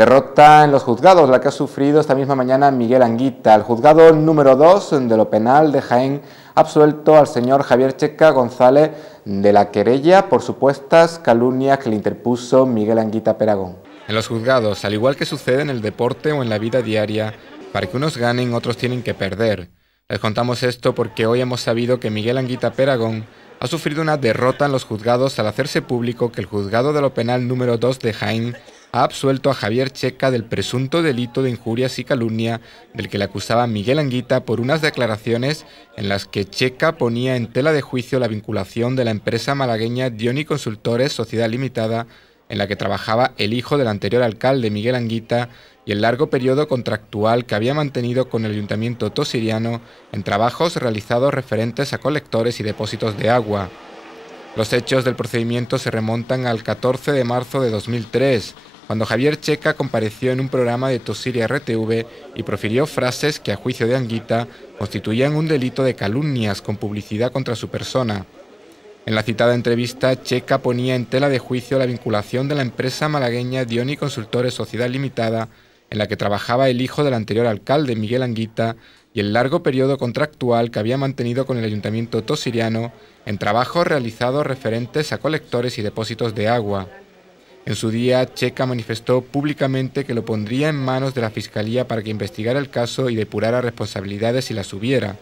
Derrota en los juzgados, la que ha sufrido esta misma mañana Miguel Anguita. El juzgado número 2 de lo penal de Jaén ha absuelto al señor Javier Checa González de la querella por supuestas calumnias que le interpuso Miguel Anguita Peragón. En los juzgados, al igual que sucede en el deporte o en la vida diaria, para que unos ganen, otros tienen que perder. Les contamos esto porque hoy hemos sabido que Miguel Anguita Peragón ha sufrido una derrota en los juzgados al hacerse público que el juzgado de lo penal número 2 de Jaén ha absuelto a Javier Checa del presunto delito de injurias y calumnia del que le acusaba Miguel Anguita por unas declaraciones en las que Checa ponía en tela de juicio la vinculación de la empresa malagueña Dioni Consultores Sociedad Limitada, en la que trabajaba el hijo del anterior alcalde Miguel Anguita, y el largo periodo contractual que había mantenido con el ayuntamiento tosiriano en trabajos realizados referentes a colectores y depósitos de agua. Los hechos del procedimiento se remontan al 14 de marzo de 2003, cuando Javier Checa compareció en un programa de Tosiria RTV y profirió frases que a juicio de Anguita constituían un delito de calumnias con publicidad contra su persona. En la citada entrevista, Checa ponía en tela de juicio la vinculación de la empresa malagueña Dioni Consultores Sociedad Limitada, en la que trabajaba el hijo del anterior alcalde Miguel Anguita, y el largo periodo contractual que había mantenido con el ayuntamiento tosiriano en trabajos realizados referentes a colectores y depósitos de agua. En su día, Checa manifestó públicamente que lo pondría en manos de la Fiscalía para que investigara el caso y depurara responsabilidades si las hubiera.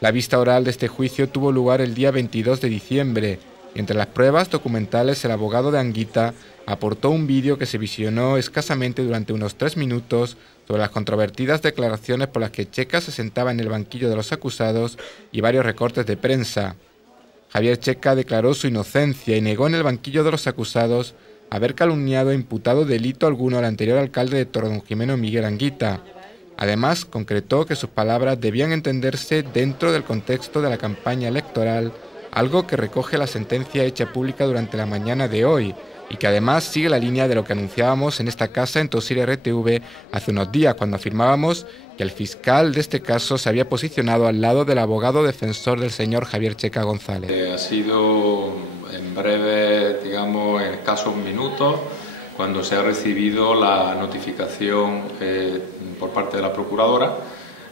La vista oral de este juicio tuvo lugar el día 22 de diciembre, y entre las pruebas documentales el abogado de Anguita aportó un vídeo que se visionó escasamente durante unos 3 minutos sobre las controvertidas declaraciones por las que Checa se sentaba en el banquillo de los acusados y varios recortes de prensa. Javier Checa declaró su inocencia y negó en el banquillo de los acusados haber calumniado e imputado delito alguno al anterior alcalde de Torredonjimeno Miguel Anguita. Además, concretó que sus palabras debían entenderse dentro del contexto de la campaña electoral, algo que recoge la sentencia hecha pública durante la mañana de hoy, y que además sigue la línea de lo que anunciábamos en esta casa en Tosiria RTV hace unos días, cuando afirmábamos que el fiscal de este caso se había posicionado al lado del abogado defensor del señor Javier Checa González. Ha sido en breve, digamos, en escasos minutos, cuando se ha recibido la notificación por parte de la procuradora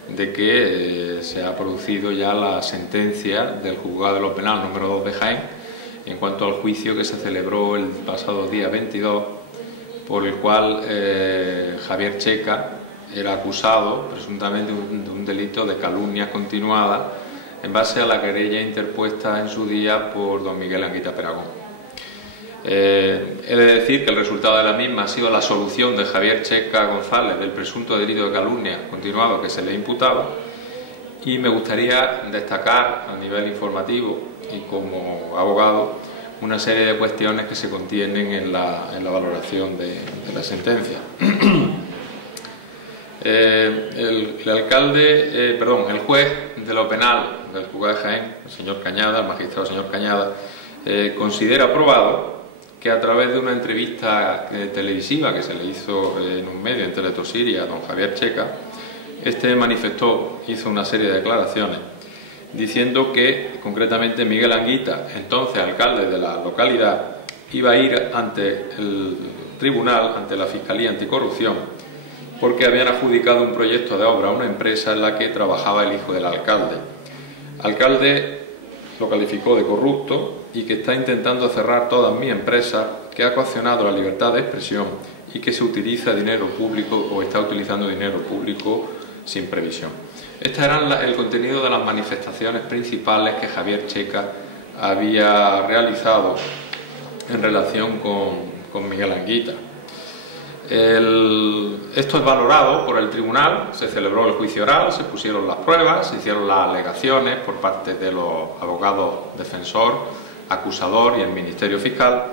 de que se ha producido ya la sentencia del juzgado de lo penal número 2 de Jaén en cuanto al juicio que se celebró el pasado día 22, por el cual Javier Checa era acusado presuntamente de un delito de calumnia continuada en base a la querella interpuesta en su día por don Miguel Anguita Peragón. He de decir que el resultado de la misma ha sido la absolución de Javier Checa González del presunto delito de calumnia continuado que se le imputaba, y me gustaría destacar a nivel informativo y como abogado una serie de cuestiones que se contienen en la valoración de la sentencia. El juez de lo penal del juzgado de Jaén, el señor Cañada, el magistrado señor Cañada, considera probado que a través de una entrevista televisiva que se le hizo en un medio, en Teletosiria, a don Javier Checa, este hizo una serie de declaraciones diciendo que concretamente Miguel Anguita, entonces alcalde de la localidad, iba a ir ante el tribunal, ante la Fiscalía Anticorrupción, porque habían adjudicado un proyecto de obra a una empresa en la que trabajaba el hijo del alcalde. El alcalde lo calificó de corrupto y que está intentando cerrar todas mis empresas, que ha coaccionado la libertad de expresión y que se utiliza dinero público o está utilizando dinero público sin previsión. Este era el contenido de las manifestaciones principales que Javier Checa había realizado en relación con Miguel Anguita. Esto es valorado por el tribunal, se celebró el juicio oral, se pusieron las pruebas, se hicieron las alegaciones por parte de los abogados defensor, acusador y el Ministerio Fiscal,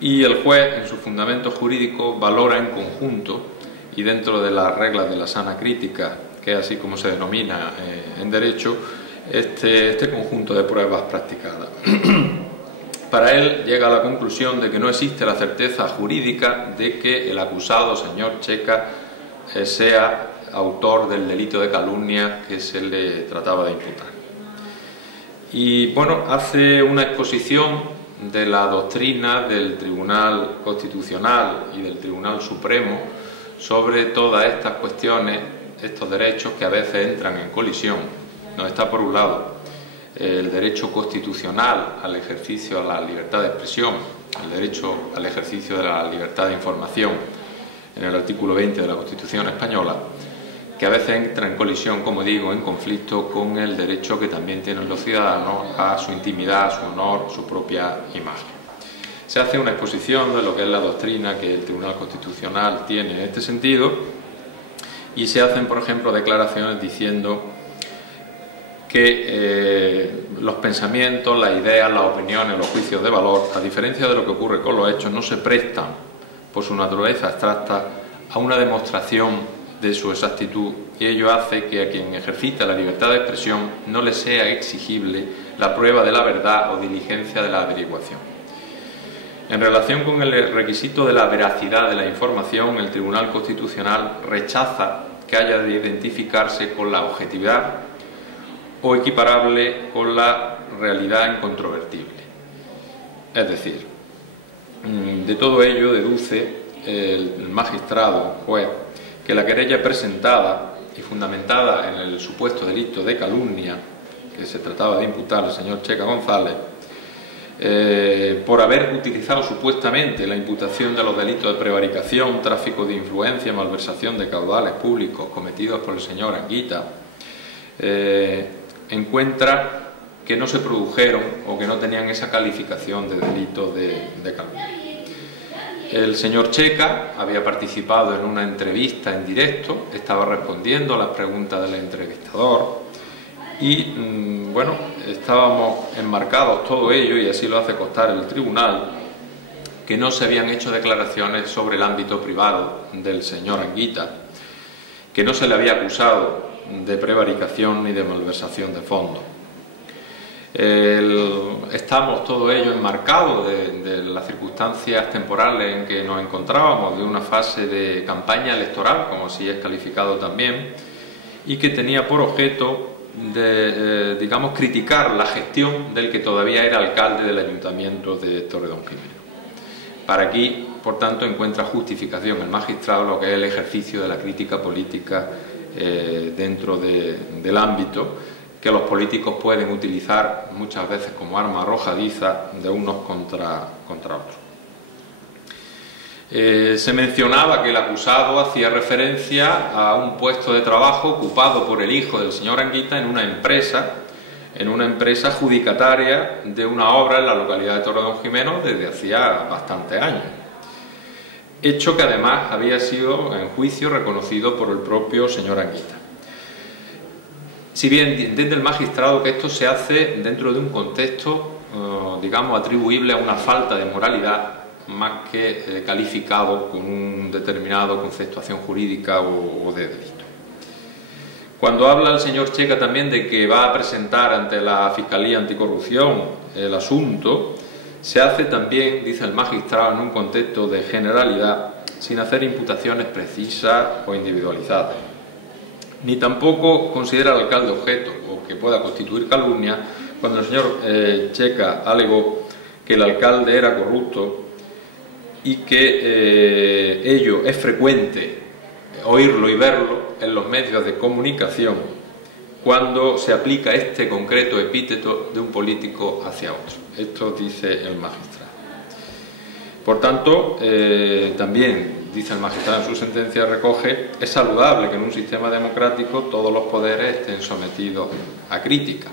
y el juez en sus fundamentos jurídicos valora en conjunto y dentro de las reglas de la sana crítica, que es así como se denomina en derecho, este conjunto de pruebas practicadas. Para él llega a la conclusión de que no existe la certeza jurídica de que el acusado, señor Checa, sea autor del delito de calumnia que se le trataba de imputar. Y bueno, hace una exposición de la doctrina del Tribunal Constitucional y del Tribunal Supremo sobre todas estas cuestiones, estos derechos que a veces entran en colisión. Nos está, por un lado, el derecho constitucional al ejercicio de la libertad de expresión, el derecho al ejercicio de la libertad de información en el artículo 20 de la Constitución española, que a veces entra en colisión, como digo, en conflicto con el derecho que también tienen los ciudadanos a su intimidad, a su honor, su propia imagen. Se hace una exposición de lo que es la doctrina que el Tribunal Constitucional tiene en este sentido y se hacen, por ejemplo, declaraciones diciendo que los pensamientos, las ideas, las opiniones, los juicios de valor, a diferencia de lo que ocurre con los hechos, no se prestan por su naturaleza abstracta a una demostración de su exactitud, y ello hace que a quien ejercita la libertad de expresión no le sea exigible la prueba de la verdad o diligencia de la averiguación. En relación con el requisito de la veracidad de la información, el Tribunal Constitucional rechaza que haya de identificarse con la objetividad o equiparable con la realidad incontrovertible. Es decir, de todo ello deduce el magistrado, juez, que la querella presentada y fundamentada en el supuesto delito de calumnia que se trataba de imputar al señor Checa González, por haber utilizado supuestamente la imputación de los delitos de prevaricación, tráfico de influencia, malversación de caudales públicos cometidos por el señor Anguita, encuentra que no se produjeron o que no tenían esa calificación de delito de calumnia. El señor Checa había participado en una entrevista en directo, estaba respondiendo a las preguntas del entrevistador y, bueno, estábamos enmarcados todo ello, y así lo hace constar el tribunal, que no se habían hecho declaraciones sobre el ámbito privado del señor Anguita, que no se le había acusado de prevaricación ni de malversación de fondos. Estamos todo ello enmarcado de las circunstancias temporales en que nos encontrábamos, de una fase de campaña electoral, como así es calificado también, y que tenía por objeto digamos, criticar la gestión del que todavía era alcalde del ayuntamiento de Torredonjimeno. Para aquí, por tanto, encuentra justificación el magistrado lo que es el ejercicio de la crítica política dentro del ámbito que los políticos pueden utilizar muchas veces como arma arrojadiza de unos contra otros. Se mencionaba que el acusado hacía referencia a un puesto de trabajo ocupado por el hijo del señor Anguita en una empresa adjudicataria de una obra en la localidad de Torredonjimeno desde hacía bastantes años. Hecho que además había sido en juicio reconocido por el propio señor Anguita. Si bien entiende el magistrado que esto se hace dentro de un contexto, digamos, atribuible a una falta de moralidad, más que calificado con un determinado conceptuación jurídica o de delito. Cuando habla el señor Checa también de que va a presentar ante la Fiscalía Anticorrupción el asunto, se hace también, dice el magistrado, en un contexto de generalidad, sin hacer imputaciones precisas o individualizadas. Ni tampoco considera al alcalde objeto o que pueda constituir calumnia cuando el señor Checa alegó que el alcalde era corrupto y que ello es frecuente oírlo y verlo en los medios de comunicación cuando se aplica este concreto epíteto de un político hacia otro. Esto dice el magistrado. Por tanto, también dice el magistrado en su sentencia, recoge, es saludable que en un sistema democrático todos los poderes estén sometidos a crítica.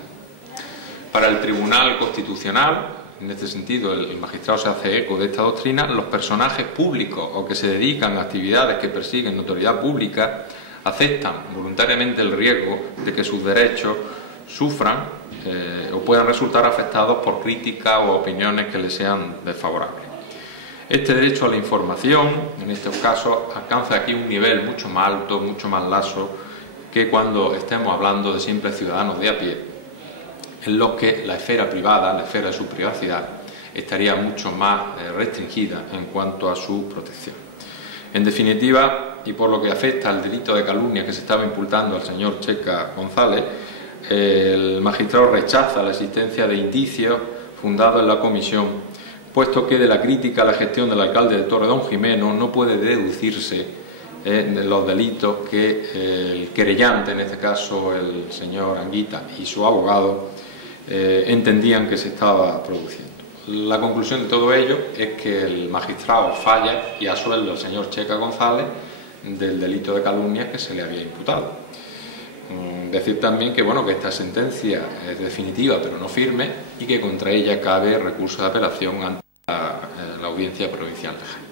Para el Tribunal Constitucional, en este sentido, el magistrado se hace eco de esta doctrina, los personajes públicos o que se dedican a actividades que persiguen notoriedad pública aceptan voluntariamente el riesgo de que sus derechos sufran o puedan resultar afectados por críticas o opiniones que les sean desfavorables. Este derecho a la información, en estos casos, alcanza aquí un nivel mucho más alto, mucho más laxo que cuando estemos hablando de simples ciudadanos de a pie, en los que la esfera privada, la esfera de su privacidad, estaría mucho más restringida en cuanto a su protección. En definitiva, y por lo que afecta al delito de calumnia que se estaba imputando al señor Checa González, el magistrado rechaza la existencia de indicios fundados en la comisión puesto que de la crítica a la gestión del alcalde de Torredonjimeno no puede deducirse de los delitos que el querellante, en este caso el señor Anguita y su abogado, entendían que se estaba produciendo. La conclusión de todo ello es que el magistrado falla y absuelve al señor Checa González del delito de calumnia que se le había imputado. Decir también que, bueno, que esta sentencia es definitiva pero no firme y que contra ella cabe recurso de apelación ante la Audiencia Provincial de Jaén.